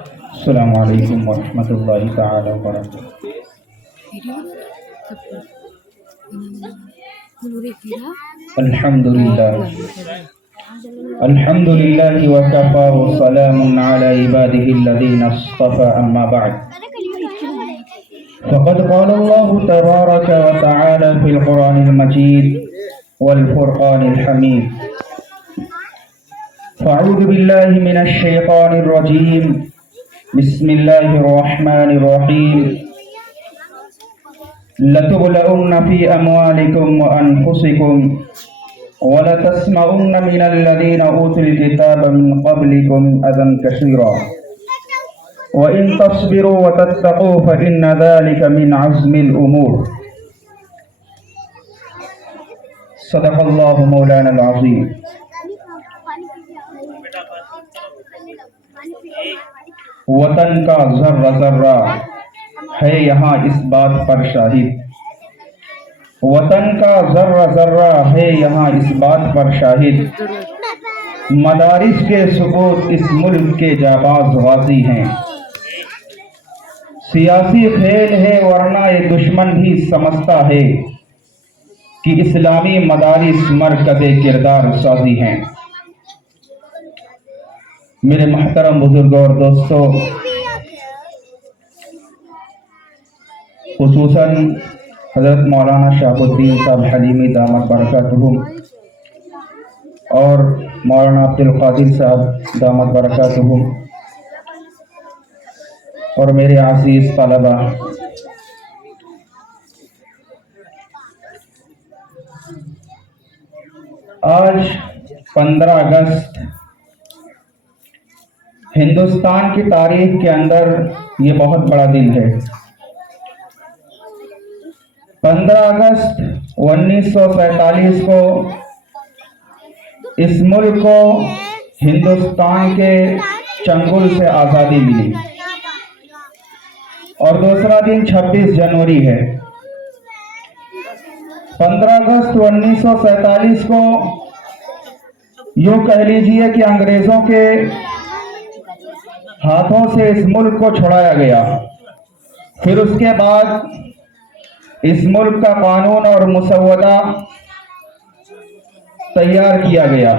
السلام علیکم ورحمۃ اللہ تعالی وبرکاتہ۔ الحمد للہ الحمد للہ وکفى وسلام علی عباده الذین اصطفى اما بعد فقد قال الله تبارك وتعالى في القرآن المجيد والفرقان الحميد فأعوذ بالله من الشيطان الرجيم بسم الله الرحمن الرحيم لتبلؤن في أموالكم وأنفسكم ولتسمعن من الذين أوتوا الكتاب من قبلكم أذى كثيرا وإن تصبروا وتتقوا فإن ذلك من عزم الأمور صدق الله مولانا العظيم۔ وطن کا ذرہ ذرہ ہے یہاں اس بات پر شاہد، وطن کا ذرہ ذرہ ہے یہاں اس بات پر شاہد، مدارس کے سقوط اس ملک کے جانباز غازی ہیں، سیاسی کھیل ہے ورنہ یہ دشمن بھی سمجھتا ہے کہ اسلامی مدارس مرکز کردار سازی ہیں۔ میرے محترم بزرگوں اور دوستوں، خصوصاً حضرت مولانا شہاب الدین صاحب حلیمی دامت برکاتہم اور مولانا عبد القادر صاحب دامت برکاتہم اور میرے عزیز طلبہ، آج 15 اگست ہندوستان کی تاریخ کے اندر یہ بہت بڑا دن ہے۔ 15 اگست 1947 کو اس ملک کو ہندوستان کے چنگل سے آزادی ملی، اور دوسرا دن 26 جنوری ہے۔ 15 اگست 1947 کو یوں کہہ لیجئے کہ انگریزوں کے ہاتھوں سے اس ملک کو چھڑایا گیا، پھر اس کے بعد اس ملک کا قانون اور مسودہ تیار کیا گیا،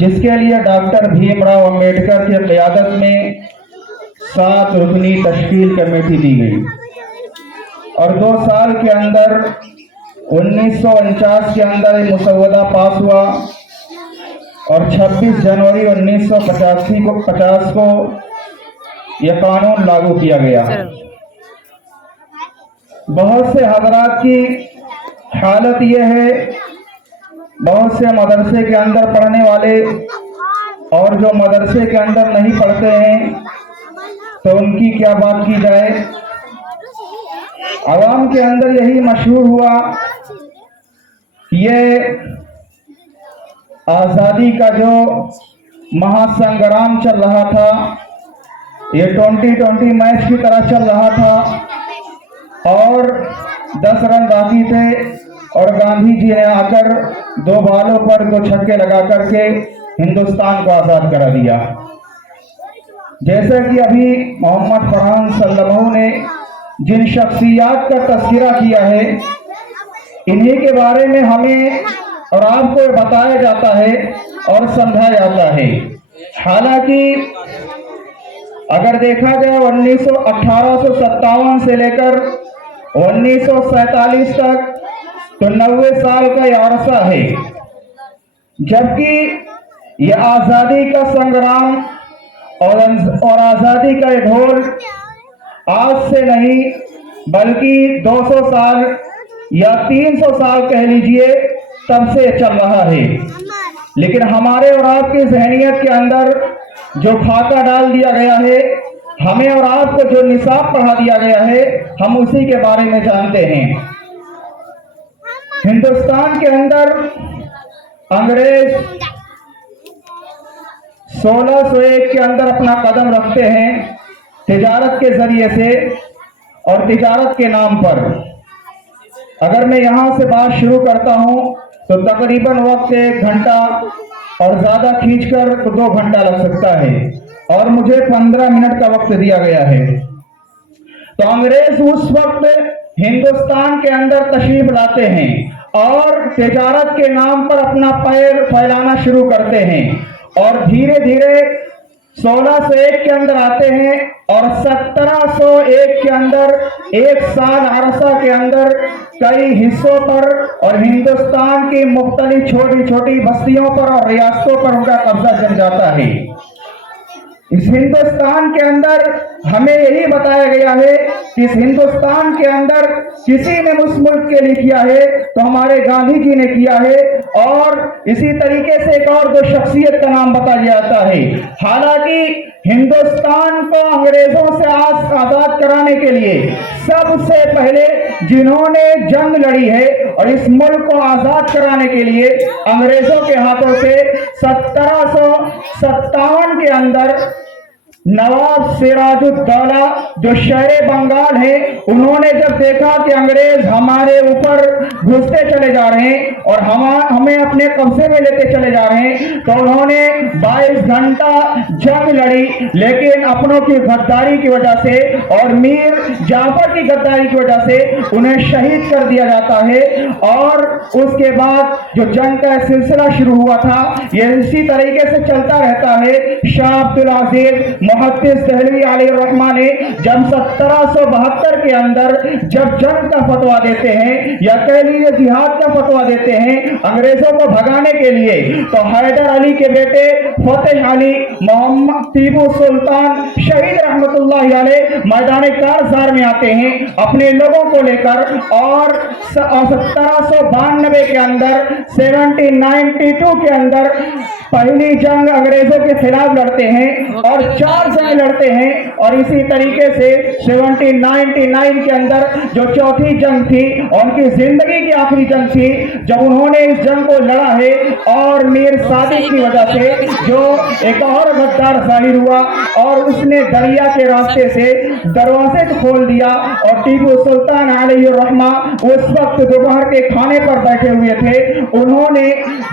جس کے لیے ڈاکٹر بھیم راؤ امبیڈکر کی قیادت میں 7 رکنی تشکیل کمیٹی دی گئی، اور 2 سال کے اندر 1949 کے اندر یہ مسودہ پاس ہوا، اور 26 جنوری 1950 کو یہ قانون لاگو کیا گیا۔ بہت سے حضرات کی حالت یہ ہے، بہت سے مدرسے کے اندر پڑھنے والے اور جو مدرسے کے اندر نہیں پڑھتے ہیں تو ان کی کیا بات کی جائے۔ عوام کے اندر یہی مشہور ہوا کہ یہ آزادی کا جو مہا سنگرام چل رہا تھا، یہ 2020 میچ کی طرح چل رہا تھا، اور 10 رن باقی تھے اور گاندھی جی نے آ کر 2 بالوں پر 2 چھکے لگا کر کے ہندوستان کو آزاد کرا دیا۔ جیسے کہ ابھی محمد فرحان صلی اللہ علیہ وسلم نے جن شخصیات کا تذکرہ کیا ہے، انہی کے بارے میں ہمیں اور آپ کو بتایا جاتا ہے اور سمجھایا جاتا ہے۔ حالانکہ اگر دیکھا جائے 1857 سے لے کر 1947 تک تو 90 سال کا یہ عرصہ ہے، جبکہ یہ آزادی کا سنگرام اور آزادی کا یہ ڈھول آج سے نہیں بلکہ 200 سال یا 300 سال کہہ لیجئے تب سے چل رہا ہے، لیکن ہمارے اور آپ کی ذہنیت کے اندر جو خاکہ ڈال دیا گیا ہے، ہمیں اور آپ کو جو نصاب پڑھا دیا گیا ہے، ہم اسی کے بارے میں جانتے ہیں۔ ہندوستان کے اندر انگریز 1601 کے اندر اپنا قدم رکھتے ہیں تجارت کے ذریعے سے اور تجارت کے نام پر۔ اگر میں یہاں سے بات شروع کرتا ہوں تو تقریباً وقت 1 گھنٹہ اور زیادہ کھینچ کر تو 2 گھنٹہ لگ سکتا ہے، اور مجھے 15 منٹ کا وقت دیا گیا ہے۔ تو انگریز اس وقت ہندوستان کے اندر تشریف لاتے ہیں اور تجارت کے نام پر اپنا پیر پھیلانا شروع کرتے ہیں، اور دھیرے دھیرے 1601 کے اندر آتے ہیں، اور 1701 کے اندر 1 سال عرصہ کے اندر کئی حصوں پر اور ہندوستان کی مختلف چھوٹی چھوٹی بستیوں پر اور ریاستوں پر ان کا قبضہ جم جاتا ہے۔ اس ہندوستان کے اندر ہمیں یہی بتایا گیا ہے کہ اس ہندوستان کے اندر کسی نے اس ملک کے لیے کیا ہے تو ہمارے گاندھی جی نے کیا ہے، اور اسی طریقے سے ایک اور 2 شخصیت کا نام بتایا جاتا ہے۔ حالانکہ ہندوستان کو انگریزوں سے آزاد کرانے کے لیے سب سے پہلے جنہوں نے جنگ لڑی ہے اور اس ملک کو آزاد کرانے کے لیے انگریزوں کے ہاتھوں سے 1757 کے اندر نواب سراج الدولہ جو شہر بنگال ہے، انہوں نے جب دیکھا کہ انگریز ہمارے اوپر گھستے چلے جا رہے ہیں اور ہمیں اپنے قبضے میں لیتے چلے جا رہے ہیں، تو انہوں نے 22 گھنٹہ جنگ لڑی، لیکن اپنوں کی غداری کی وجہ سے اور میر جعفر کی غداری کی وجہ سے انہیں شہید کر دیا جاتا ہے۔ اور اس کے بعد جو جنگ کا سلسلہ شروع ہوا تھا یہ اسی طریقے سے چلتا رہتا ہے۔ شاہ عبد العزیز محدث دہلوی علیہ الرحمہ نے جب 1772 کے اندر جب جنگ کا فتویٰ دیتے ہیں یا کہہ لیجیے جہاد کا فتویٰ دیتے ہیں انگریزوں کو بھگانے کے لیے، تو حیدر علی کے بیٹے فتح علی محمد ٹیپو سلطان شہید رحمت اللہ علیہ میدان کارزار میں آتے ہیں اپنے لوگوں کو لے کر، اور 1792 کے اندر 1792 کے اندر پہلی جنگ انگریزوں کے خلاف لڑتے ہیں اور 4 جنگ لڑتے ہیں، اور اسی طریقے سے 1799 کے اندر جو چوتھی جنگ تھی ان کی زندگی کی آخری جنگ تھی، جب انہوں نے اس جنگ کو لڑا ہے اور میر صادق کی وجہ سے جو ایک اور غدار ظاہر ہوا اور اس نے دریا کے راستے سے دروازے کو کھول دیا، اور ٹیپو سلطان علیہ الرحمہ اس وقت دوپہر کے کھانے پر بیٹھے ہوئے تھے، انہوں نے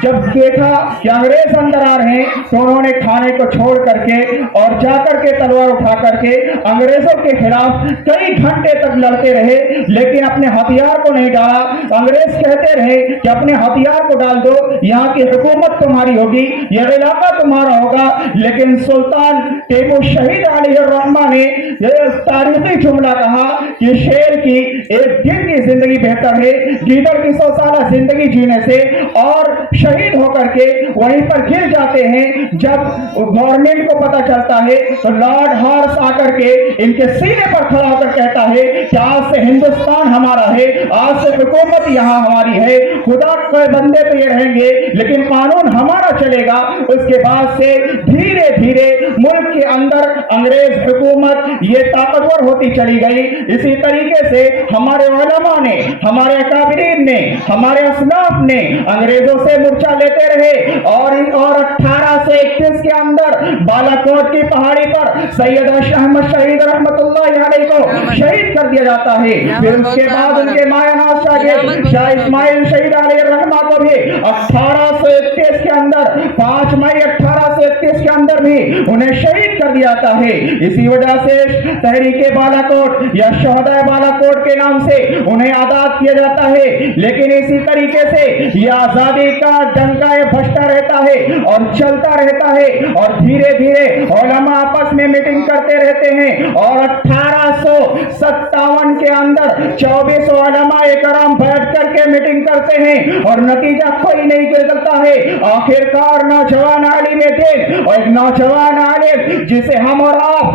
جب دیکھا کہ انگریز اندر آ رہے ہیں تو انہوں نے کھانے کو چھوڑ کر کے اور جا کر کے تلوار اٹھا کر کے انگریزوں کے خلاف کئی گھنٹے تک لڑتے رہے، لیکن اپنے ہتھیار کو نہیں ڈالا۔ انگریز کہتے رہے کہ اپنے ہتھیار کو ڈال دو، یہاں کی حکومت تمہاری ہوگی، یہ علاقہ تمہارا ہوگا، لیکن سلطان ٹیپو شہید علیہ الرحمہ نے یہ تاریخی جملہ کہا کہ شیر کی 1 دن کی زندگی بہتر ہے گیدڑ کی 100 سالہ زندگی جینے سے، اور شہید ہو کر کے وہیں پر گر جاتے ہیں۔ جب گورنمنٹ کو پتا چلتا ہے تو لارڈ ہارس آ کر کے ان کے سینے پر کھڑا ہو کر کہتا ہے کہ آج سے ہندوستان ہمارا ہے، آج سے حکومت یہاں ہماری ہے، خدا کے بندے تو یہ رہیں گے لیکن قانون ہمارا چلے گا۔ اس کے بعد سے دھیرے دھیرے ملک کے اندر انگریز حکومت یہ طاقتور ہوتی چلی گئی۔ اسی طریقے سے ہمارے علماء نے، ہمارے اکابرین نے، ہمارے اسلاف نے انگریزوں سے مورچہ لیتے رہے، اور 1831 کے اندر بالا کوٹ کی پہاڑی پر سید احمد شہید رحمت اللہ علیہ کو شہید کر دیا جاتا ہے۔ پھر اس کے بعد ان کے مایہ ناز شاگرد شاہ اسماعیل شہید علیہ الرحمہ کو بھی 1831 کے اندر 5 مئی 1831 کے اندر بھی انہیں شہید کر دیا جاتا ہے۔ اسی وجہ سے تحریک بالا کوٹ یا شہداء بالا کوٹ کے نام سے انہیں آزاد کیا جاتا ہے۔ لیکن اسی طریقے سے یہ آزادی کا ڈنکا بجتا رہتا ہے اور چلتا رہتا ہے، اور دھیرے دھیرے علماء آپس میں میٹنگ کرتے رہتے ہیں، اور 1857 کے اندر 2400 علماء کرام بیٹھ کر کے میٹنگ کرتے ہیں، اور نتیجہ کوئی نہیں نکلتا ہے۔ آخرکار نوجوان عالم دین اور ایک نوجوان عالم جسے ہم اور آپ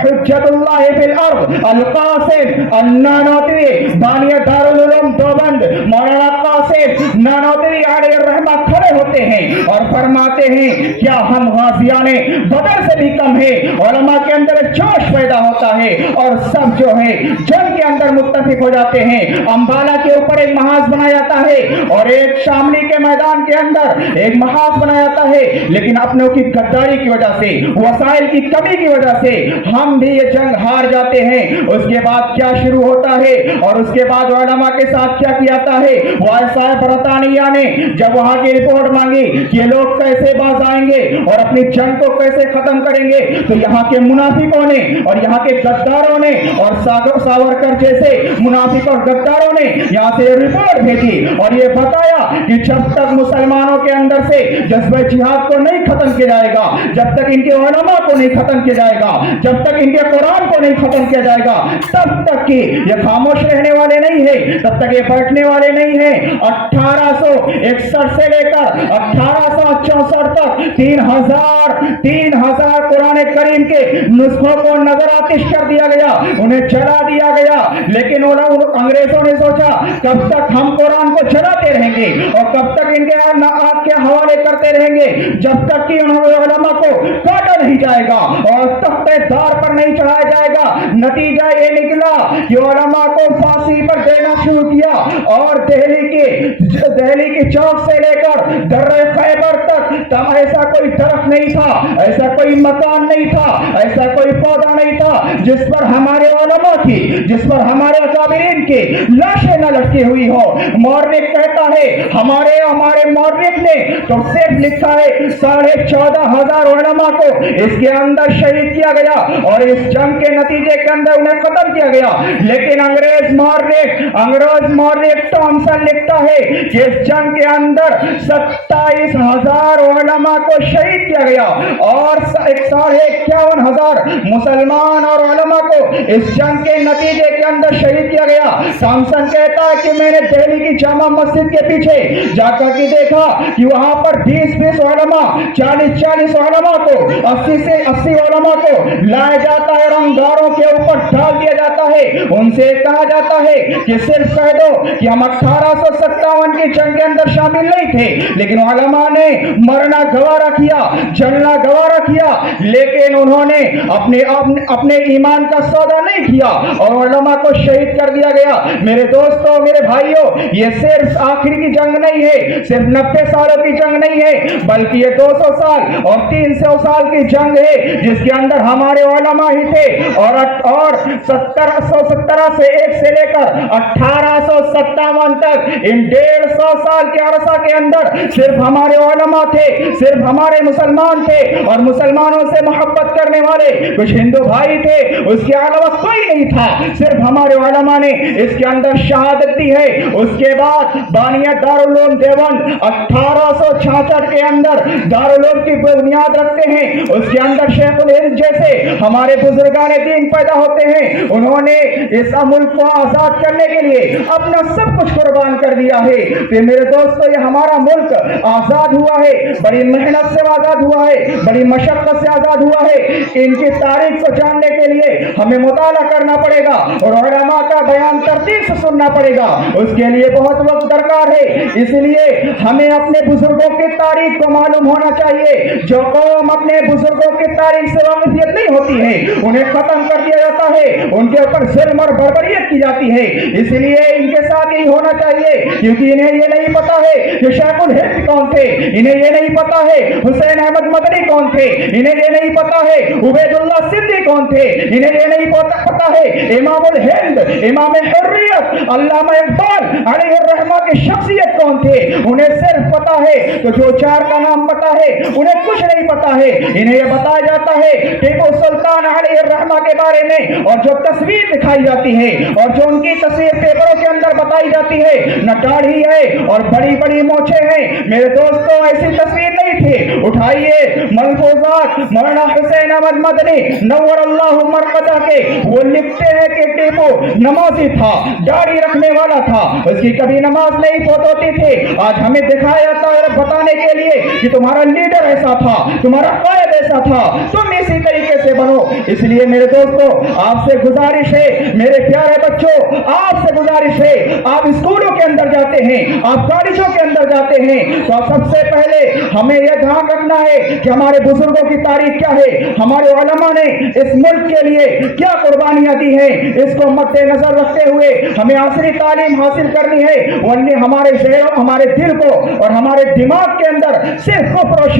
حجت اللہ فی الارض القاسم النانوتوی بانی دارالعلوم دیوبند مولانا قاسم نانوتوی علیہ الرحمہ کھڑے ہوتے ہیں اور فرماتے ہیں کیا ہم غازیان بدر سے بھی کم ہے؟ علماء کے اندر جوش پیدا ہوتا ہے اور سب जो है जंग के अंदर मुत्तफिक हो जाते हैं। अंबाला के ऊपर एक महाज बनाया जाता है और एक शामली के मैदान के अंदर एक महाज बनाया जाता है, लेकिन अपनों की गद्दारी की वजह से, वसाइल की कमी की वजह से हम भी ये जंग हार जाते हैं। उसके बाद क्या शुरू होता है और उसके बाद उलमा के साथ क्या किया जाता है। वायसाय बरतानिया ने जब वहां की रिपोर्ट मांगी कि ये लोग कैसे बाज आएंगे और अपनी जंग को कैसे खत्म करेंगे, तो यहाँ के मुनाफिकों ने और यहाँ के गद्दारों ने और सावरकर जैसे मुनाफिक और गद्दारों ने यहाँ से रिपोर्ट भेजी और ये बताया कि जब तक मुसलमानों के अंदर से जज्बे जिहाद को नहीं खत्म किया जाएगा, जब तक इनके उलमा को नहीं खत्म किया जाएगा, जब तक इनके कुरान को नहीं खत्म किया जाएगा, तब तक कि ये खामोश रहने वाले नहीं है, तब तक ये बैठने वाले नहीं है। 1861 से लेकर 1864 तक 3000 कुरान करीम के नुस्खों को नजर आतिश कर दिया गया, उन्हें जला दिया गया। लेकिन अंग्रेजों ने सोचा कब तक हम कुरान को जलाते रहेंगे और कब तक इनके आग के हवाले करते रहेंगे, जब तक कि उन्होंने उलमा को काटा नहीं जाएगा और तख्ते दार पर नहीं चढ़ाया जाएगा। नतीजा ये निकला कि उलमा को फांसी पर देना शुरू किया और दिल्ली के चौक से लेकर दर्रे खैबर तक ऐसा कोई दरख्त नहीं था, ऐसा कोई मकान नहीं था, ऐसा कोई पौधा नहीं था जिस पर हमारे उलमा की, जिस पर हमारे अकाबिरीन की लाशें न लटकी हुई हो। मौर्रिख कहता है, हमारे मौर्रिख ने तो सिर्फ लिखा है 14,500 उलमा को इसके अंदर शहीद किया गया और इस जंग के नतीजे के अंदर उन्हें खत्म किया गया। लेकिन अंग्रेज मौर्रिख थॉमसन लिखता है कि इस जंग के अंदर 27,000 उलमा को शहीद किया गया और 51,000 मुसलमान और उलमा को इस जंग के नतीजे के अंदर शहीद किया गया। थॉमसन कहता है कि मैंने दिल्ली की जामा मस्जिद के पीछे जाकर के देखा कि वहां पर 20 उलमा, 40 उलमा को, 80 उलमा को लाया जाता है, रंगदारों के ऊपर डाल दिया जाता है। उनसे कहा जाता है कि सिर्फ कह दो कि हम 1857 की जंग के अंदर शामिल नहीं थे, लेकिन उलमा ने मरना गवारा किया, जलना गवारा किया, लेकिन उन्होंने अपने ईमान का सौदा नहीं किया और उलमा को शहीद कर दिया गया। मेरे दोस्तों, मेरे भाइयों, ये सिर्फ आखिरी की जंग नहीं है, सिर्फ 90 सालों की जंग नहीं है, बल्कि ये 200 साल और 300 साल की जंग है जिसके अंदर हमारे उलमा ही थे और 1717 से लेकर 1857 तक इन 150 साल के अरसा के अंदर सिर्फ हमारे उलमा थे, सिर्फ हमारे मुसलमान थे और मुसलमानों से मोहब्बत करने वाले कुछ हिंदू भाई थे, उसके अलावा कोई नहीं था। सिर्फ हमारे उलमा ने इसके अंदर शहादत दी है। उसके बाद बानिया दारुल उलूम देवबंद 1866 के अंदर दारुल उलूम की बुनियाद रखते हैं। उसके अंदर शेखुल हिंद जैसे हमारे बुजुर्गान दीन पैदा होते हैं। उन्होंने इस मुल्क को आजाद करने के लिए अपना सब कुछ कुर्बान कर दिया है। तो मेरे दोस्तों, ये हमारा मुल्क आजाद हुआ है, बड़ी मेहनत से आजाद हुआ है, बड़ी मशक्कत से आजाद हुआ है। इनकी तारीख को जानने के लिए हमें मुताला करना पड़ेगा और उलमा का बयान तरतीब से सुनना पड़ेगा, उसके लिए बहुत वक्त दरकार है। इसलिए हमें अपने बुजुर्गों की तारीख को मालूम होना चाहिए। जो कौम अपने बुजुर्गों की तारीख से वाकिफियत नहीं होती है, उन्हें खत्म कर दिया जाता है, उनके ऊपर जुल्म और बर्बरियत की जाती है। इसलिए इनके साथ यही होना चाहिए, क्योंकि इन्हें ये नहीं पता है कि शेखुल हिंद कौन थे, इन्हें ये नहीं पता है हुसैन अहमद मदनी कौन थे, इन्हें ये नहीं पता है उबैदुल्लाह सिद्दीकी कौन थे, इन्हें ये नहीं पता है इमामुल हिंद, इमाम हुर्रियत, अल्लामा इकबाल अलैहिर्रहमा की शख्सियत कौन थे। उन्हें सिर्फ पता है तो जो चार का नाम पता है, उन्हें कुछ नहीं पता है। इन्हें यह बताया जाता है टीपू सुल्तान अलैहिर्रहमा के बारे में और जो तस्वीर दिखाई जाती है और जो उनकी तस्वीर पेपरों के अंदर बताई जाती है, न दाढ़ी है और बड़ी बड़ी मोछे हैं। मेरे दोस्तों, ऐसी तस्वीर नहीं थी। उठाइए मलफूजात मौलाना हुसैन अहमद मदनी नव्वरल्लाहु मरकदा के, वो लिखते हैं कि टीपू नमाजी था, दाढ़ी रखने वाला था, उसकी कभी नमाज नहीं फौत होती थी। आज हमें दिखाया जाता है बताने के लिए कि तुम्हारा लीडर ऐसा था, तुम्हारा कायद ऐसा था, तुम इस इसी तरीके से बनो। इसलिए मेरे दोस्तों, आपसे गुजारिश है, मेरे प्यारे बच्चों, आपसे गुजारिश है, आप स्कूलों के अंदर जाते हैं, आप कॉलेजों के अंदर जाते हैं, तो सबसे पहले हमें यह ध्यान रखना है कि हमारे बुजुर्गों की तारीख क्या है, हमारे उलमा ने इस मुल्क के लिए क्या कुर्बानियां दी हैं, इसको मद्देनजर रखते हुए हमें आखिरी तालीम हासिल करनी है, वरना हमारे शहरों, हमारे दिल को और हमारे दिमाग के अंदर सिर्फ कुफ्र और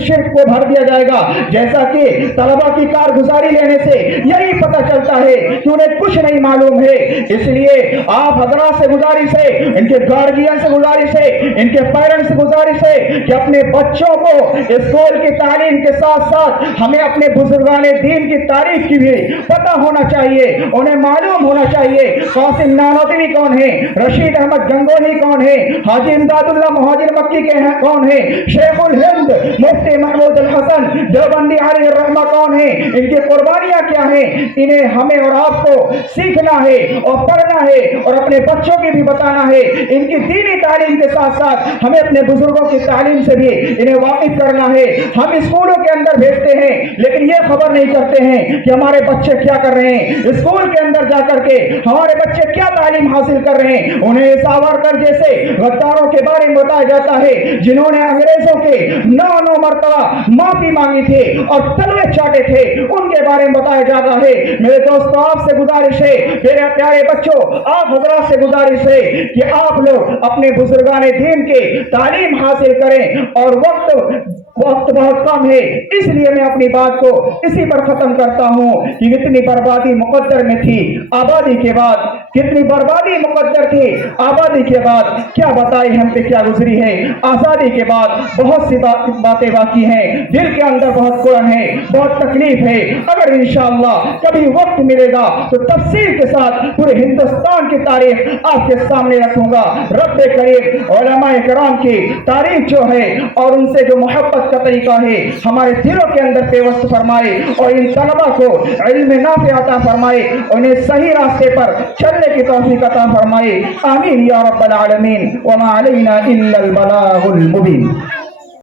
शिर्क को भर दिया जाएगा। जैसा कि तलबा की कारगुजारी लेने से यही पता चलता है कि उन्हें कुछ नहीं मालूम है। इसलिए आप हजरात से गुजारिश है, इनके गार्जियन से गुजारिश है, इनके पेरेंट्स से गुजारिश है कि अपने बच्चों को स्कूल की तालीम के साथ साथ हमें अपने बुजुर्गाने दीन की तारीफ की भी पता होना चाहिए, उन्हें मालूम होना चाहिए कासिम नानोतवी कौन है, रशीद अहमद गंगोही कौन है, हाजी इमदादुल्लाह मुहाजिर मक्की के हैं कौन है, शेखुल हिंद मुफ्ती महमूद अल हसन देवबंदी अलैहि रहमा कौन है, इनकी कुर्बानियां क्या हैं, इन्हें हमें और आपको सीखना है और पढ़ना है और अपने बच्चों की भी बताना है। इनकी दीनी तालीम के साथ साथ हमें अपने बुजुर्गों की तालीम से भी इन्हें वाकिफ करना है। हम स्कूलों के अंदर भेजते हैं लेकिन ये खबर नहीं करते हैं कि हमारे बच्चे क्या कर रहे हैं, स्कूल के अंदर जाकर के हमारे बच्चे क्या तालीम हासिल कर रहे हैं। उन्हें सावरकर जैसे गद्दारों के बारे में बताया जाता है जिन्होंने अंग्रेजों के 9 मरतबा माफी मांगी थी और तलवे चाटे थे, उनके बारे में बताया जाता है। मेरे दोस्तों, आपसे गुजारिश है, मेरे प्यारे बच्चों, आप हजरात से गुजारिश है कि आप लोग अपने बुजुर्गाने दीन के तालीम हासिल करें और वक्त बहुत कम है, इसलिए मैं अपनी बात को इसी पर खत्म करता हूं कि कितनी बर्बादी मुकद्दर में थी, आबादी के बाद कितनी बर्बादी मुकद्दर थी, आबादी के बाद क्या बताएं हम पे क्या गुजरी है, आजादी के बाद बहुत सी बातें बाकी हैं, दिल के अंदर बहुत कुरन है, बहुत तकलीफ है। अगर इंशाअल्लाह कभी वक्त मिलेगा तो तफसील के साथ पूरे हिंदुस्तान की तारीख आपके सामने रखूंगा। रब्बे करीम उलमाए किराम की तारीख जो है और उनसे जो मोहब्बत का तरीका है हमारे दिलों के अंदर पेवस्त फरमाए और इन तलबा को इल्म नाफि अता फरमाए और इन्हें सही रास्ते पर चलने की तौफीक अता फरमाए। आमीन या रब्बल आलमीन व मा अलैना इल्लल बलागुल मुबीन।